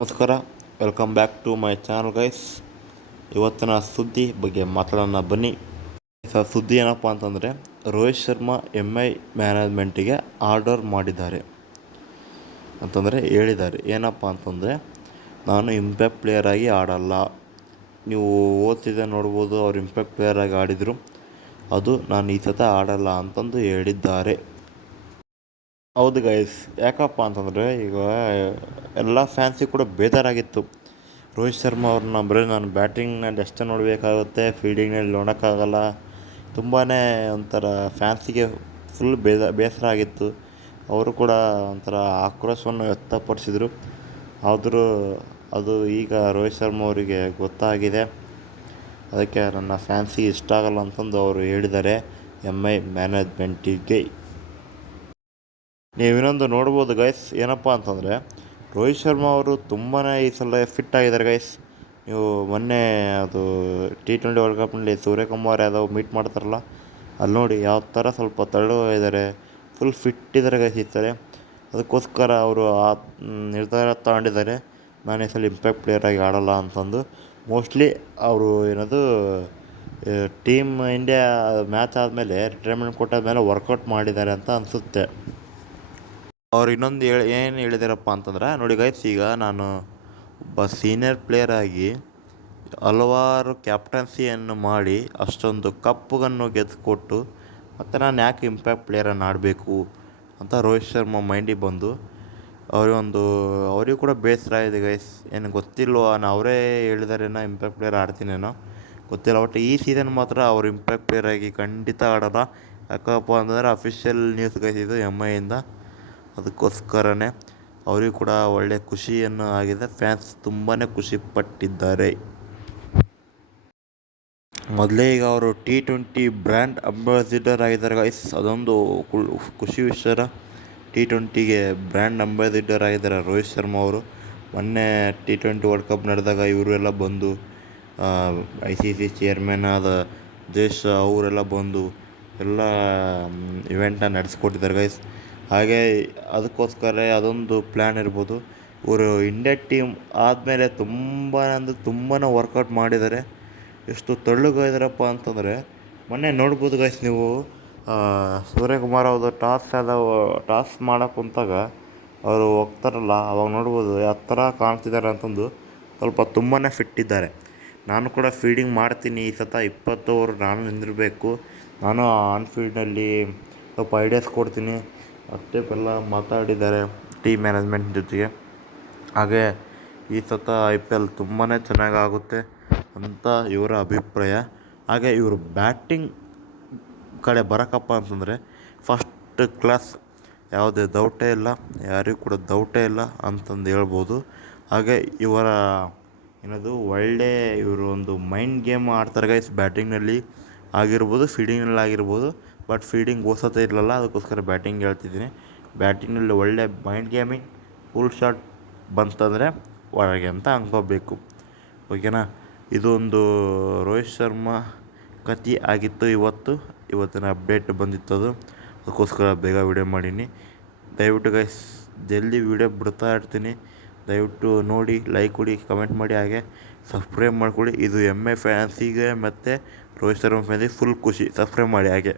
ನಮಸ್ಕಾರ, welcome back to my channel guys. ಇವತ್ತಿನ ಸುದ್ದಿ ಬಗ್ಗೆ ಮಾತಾಡೋಣ ಬನ್ನಿ. ಸುದ್ದಿ ಏನಪ್ಪ ಅಂತಂದರೆ, ರೋಹಿತ್ ಶರ್ಮಾ MI ಮ್ಯಾನೇಜ್ಮೆಂಟಿಗೆ ಆರ್ಡರ್ ಮಾಡಿದ್ದಾರೆ ಹೇಳಿದ್ದಾರೆ. ಏನಪ್ಪ ಅಂತಂದರೆ, ನಾನು ಇಂಪ್ಯಾಕ್ಟ್ ಪ್ಲೇಯರ್ ಆಗಿ ಆಡಲ್ಲ. ನೀವು ಓದ್ತಿದ್ದೆ ನೋಡ್ಬೋದು, ಅವ್ರು ಇಂಪ್ಯಾಕ್ಟ್ ಪ್ಲೇಯರ್ ಆಗಿ ಆಡಿದರು. ಅದು ನಾನು ಈ ಸತ ಆಡಲ್ಲ ಅಂತಂದು ಹೇಳಿದ್ದಾರೆ. ಹೌದು ಗೈಸ್, ಯಾಕಪ್ಪ ಅಂತಂದರೆ ಈಗ ಎಲ್ಲ ಫ್ಯಾನ್ಸಿಗೆ ಕೂಡ ಬೇಜಾರಾಗಿತ್ತು. ರೋಹಿತ್ ಶರ್ಮಾ ಅವ್ರನ್ನ ಬರೀ ನಾನು ಬ್ಯಾಟಿಂಗ್ನಲ್ಲಿ ಅಷ್ಟೇ ನೋಡಬೇಕಾಗುತ್ತೆ, ಫೀಲ್ಡಿಂಗ್ನಲ್ಲಿ ನೋಡೋಕ್ಕಾಗಲ್ಲ. ತುಂಬಾ ಒಂಥರ ಫ್ಯಾನ್ಸಿಗೆ ಫುಲ್ ಬೇಸರ ಆಗಿತ್ತು. ಅವರು ಕೂಡ ಒಂಥರ ಆಕ್ರೋಶವನ್ನು ವ್ಯಕ್ತಪಡಿಸಿದರು. ಆದರೂ ಅದು ಈಗ ರೋಹಿತ್ ಶರ್ಮಾ ಅವರಿಗೆ ಗೊತ್ತಾಗಿದೆ. ಅದಕ್ಕೆ ನನ್ನ ಫ್ಯಾನ್ಸಿಗೆ ಇಷ್ಟ ಆಗಲ್ಲ ಅಂತಂದು ಅವರು ಹೇಳಿದ್ದಾರೆ MI ಮ್ಯಾನೇಜ್ಮೆಂಟಿಗೆ. ನೀವು ಇನ್ನೊಂದು ನೋಡ್ಬೋದು ಗೈಸ್, ಏನಪ್ಪ ಅಂತಂದರೆ ರೋಹಿತ್ ಶರ್ಮಾ ಅವರು ತುಂಬಾ ಈ ಸಲ ಫಿಟ್ ಆಗಿದ್ದಾರೆ ಗೈಸ್. ನೀವು ಮೊನ್ನೆ ಅದು T20 ವರ್ಲ್ಡ್ ಕಪ್ನಲ್ಲಿ ಸೂರ್ಯಕುಮಾರ್ ಯಾದವ್ ಮೀಟ್ ಮಾಡ್ತಾರಲ್ಲ, ಅಲ್ಲಿ ನೋಡಿ ಯಾವ ಥರ ಸ್ವಲ್ಪ ಇದ್ದಾರೆ, ಫುಲ್ ಫಿಟ್ ಇದ್ದಾರೆ ಗೈಸ್ ಈ ಸಲ. ಅದಕ್ಕೋಸ್ಕರ ಅವರು ಆ ನಿರ್ಧಾರ ತಗೊಂಡಿದ್ದಾರೆ, ನಾನು ಈ ಸಲ ಇಂಪ್ಯಾಕ್ಟ್ ಪ್ಲೇಯರ್ ಆಗಿ ಆಡಲ್ಲ ಅಂತಂದು. ಮೋಸ್ಟ್ಲಿ ಅವರು ಟೀಮ್ ಇಂಡಿಯಾ ಮ್ಯಾಚ್ ಆದಮೇಲೆ ರಿಟೈರ್ಮೆಂಟ್ ಕೊಟ್ಟಾದ್ಮೇಲೆ ವರ್ಕೌಟ್ ಮಾಡಿದ್ದಾರೆ ಅಂತ ಅನಿಸುತ್ತೆ. ಅವ್ರು ಇನ್ನೊಂದು ಏನು ಹೇಳಿದಾರಪ್ಪ ಅಂತಂದ್ರೆ, ನೋಡಿ ಗೈಸ್, ಈಗ ನಾನು ಒಬ್ಬ ಸೀನಿಯರ್ ಪ್ಲೇಯರ್ ಆಗಿ ಹಲವಾರು ಕ್ಯಾಪ್ಟನ್ಸಿಯನ್ನು ಮಾಡಿ ಅಷ್ಟೊಂದು ಕಪ್ಪುಗಳನ್ನು ಗೆದ್ದುಕೊಟ್ಟು ಮತ್ತು ನಾನು ಯಾಕೆ ಇಂಪ್ಯಾಕ್ಟ್ ಪ್ಲೇಯರನ್ನು ಆಡಬೇಕು ಅಂತ ರೋಹಿತ್ ಶರ್ಮಾ ಮೈಂಡಿಗೆ ಬಂದು ಅವರಿಗೂ ಕೂಡ ಬೇಸರ ಇದೆ ಗೈಸ್. ಏನು ಗೊತ್ತಿಲ್ವೋ, ಅವರೇ ಹೇಳಿದಾರೇನೋ ಇಂಪ್ಯಾಕ್ಟ್ ಪ್ಲೇಯರ್ ಆಡ್ತೀನೇನೋ ಗೊತ್ತಿಲ್ಲ. ಒಟ್ಟು ಈ ಸೀಸನ್ ಮಾತ್ರ ಅವರು ಇಂಪ್ಯಾಕ್ಟ್ ಪ್ಲೇಯರ್ ಆಗಿ ಖಂಡಿತ ಆಡೋಲ್ಲ. ಯಾಕಪ್ಪ ಅಂತಂದರೆ ಅಫಿಷಿಯಲ್ ನ್ಯೂಸ್ ಗೈಸ್ ಇದು MIಯಿಂದ. ಅದಕ್ಕೋಸ್ಕರನೇ ಅವರಿಗೂ ಕೂಡ ಒಳ್ಳೆಯ ಖುಷಿಯನ್ನು ಆಗಿದೆ. ಫ್ಯಾನ್ಸ್ ತುಂಬಾ ಖುಷಿ ಪಟ್ಟಿದ್ದಾರೆ. ಮೊದಲೇ ಈಗ ಅವರು T20 ಬ್ರ್ಯಾಂಡ್ ಅಂಬಾಸಿಡರ್ ಆಗಿದ್ದಾರೆ ಗೈಸ್. ಅದೊಂದು ಖುಷಿ ವಿಷಯ. T20ಗೆ ಬ್ರ್ಯಾಂಡ್ ಅಂಬಾಸಿಡರ್ ಆಗಿದ್ದಾರೆ ರೋಹಿತ್ ಶರ್ಮಾ ಅವರು. ಮೊನ್ನೆ T20 ವರ್ಲ್ಡ್ ಕಪ್ ನಡೆದಾಗ ಇವರು ಎಲ್ಲ ಬಂದು ICC ಚೇರ್ಮನ್ ಆದ ದೇಶ್ ಅವರೆಲ್ಲ ಬಂದು ಎಲ್ಲ ಇವೆಂಟನ್ನು ನಡೆಸ್ಕೊಟ್ಟಿದ್ದಾರೆ ಗೈಸ್. ಹಾಗೆ ಅದಕ್ಕೋಸ್ಕರ ಅದೊಂದು ಪ್ಲ್ಯಾನ್ ಇರ್ಬೋದು. ಇವರು ಇಂಡಿಯಾ ಟೀಮ್ ಆದಮೇಲೆ ತುಂಬಾ ವರ್ಕೌಟ್ ಮಾಡಿದ್ದಾರೆ. ಎಷ್ಟು ತೆಳ್ಳಗಾಗಿದ್ದಾರಪ್ಪ ಅಂತಂದರೆ, ಮೊನ್ನೆ ನೋಡ್ಬೋದು ಗೈಸ್ ನೀವು, ಸೂರ್ಯಕುಮಾರ್ ಅವ್ರದ್ದು ಟಾಸ್ ಮಾಡೋಕೆ ಕುಂತಾಗ ಅವರು ಹೋಗ್ತಾರಲ್ಲ, ಅವಾಗ ನೋಡ್ಬೋದು ಯಾವ ಥರ ಕಾಣ್ತಿದ್ದಾರೆ ಅಂತಂದು. ಸ್ವಲ್ಪ ತುಂಬಾ ಫಿಟ್ ಇದ್ದಾರೆ. ನಾನು ಕೂಡ ಫೀಲ್ಡಿಂಗ್ ಮಾಡ್ತೀನಿ ಈ ಸತ 20 ಓವರ್ ನಾನು ನಿಂದಿರಬೇಕು. ನಾನು ಆನ್ ಫೀಲ್ಡ್ನಲ್ಲಿ ಸ್ವಲ್ಪ ಐಡಿಯಾಸ್ ಕೊಡ್ತೀನಿ ಅಷ್ಟೆಲ್ಲ ಮಾತಾಡಿದ್ದಾರೆ ಟೀಮ್ ಮ್ಯಾನೇಜ್ಮೆಂಟ್ ಜೊತೆಗೆ. ಹಾಗೆ ಈ ಸತ IPL ತುಂಬಾ ಚೆನ್ನಾಗಾಗುತ್ತೆ ಅಂತ ಇವರ ಅಭಿಪ್ರಾಯ. ಹಾಗೆ ಇವರು ಬ್ಯಾಟಿಂಗ್ ಕಡೆ ಬರೋಕಪ್ಪ ಅಂತಂದರೆ ಫಸ್ಟ್ ಕ್ಲಾಸ್, ಯಾವುದೇ ಡೌಟೇ ಇಲ್ಲ, ಯಾರಿಗೂ ಕೂಡ ಡೌಟೇ ಇಲ್ಲ ಅಂತಂದು ಹೇಳ್ಬೋದು. ಹಾಗೆ ಇವರು ಒಂದು ಮೈಂಡ್ ಗೇಮ್ ಆಡ್ತಾರೆ ಗೈಸ್. ಬ್ಯಾಟಿಂಗ್ನಲ್ಲಿ ಆಗಿರ್ಬೋದು, ಫೀಲ್ಡಿಂಗ್ನಲ್ಲಿ ಆಗಿರ್ಬೋದು. ಬಟ್ ಫೀಲ್ಡಿಂಗ್ ಓಸೋದೇ ಇರಲಿಲ್ಲ, ಅದಕ್ಕೋಸ್ಕರ ಬ್ಯಾಟಿಂಗ್ ಹೇಳ್ತಿದ್ದೀನಿ. ಬ್ಯಾಟಿಂಗ್ನಲ್ಲಿ ಒಳ್ಳೆ ಮೈಂಡ್ ಗೇಮಿಂಗ್, ಫುಲ್ ಶಾಟ್ ಬಂತಂದರೆ ಒಳಗೆ ಅಂತ ಅನ್ಕೋಬೇಕು. ಓಕೆನಾ? ಇದೊಂದು ರೋಹಿತ್ ಶರ್ಮಾ ಕತೆ ಆಗಿತ್ತು ಇವತ್ತಿನ ಅಪ್ಡೇಟ್ ಬಂದಿತ್ತು ಅದು. ಅದಕ್ಕೋಸ್ಕರ ಬೇಗ ವಿಡಿಯೋ ಮಾಡೀನಿ. ದಯವಿಟ್ಟು ಗೈಸ್ ಜಲ್ದಿ ವಿಡಿಯೋ ಬಿಡ್ತಾ ಇರ್ತೀನಿ. ದಯವಿಟ್ಟು ನೋಡಿ, ಲೈಕ್ ಕೊಡಿ, ಕಮೆಂಟ್ ಮಾಡಿ, ಹಾಗೆ ಸಬ್ಸ್ಕ್ರೈಬ್ ಮಾಡ್ಕೊಳ್ಳಿ. ಇದು MI ಫ್ಯಾನ್ಸಿಗೆ ಮತ್ತು ರೋಹಿತ್ ಶರ್ಮಾ ಫ್ಯಾನ್ಸಿಗೆ ಫುಲ್ ಖುಷಿ. ಸಬ್ಸ್ಕ್ರೈಬ್ ಮಾಡಿ ಹಾಗೆ.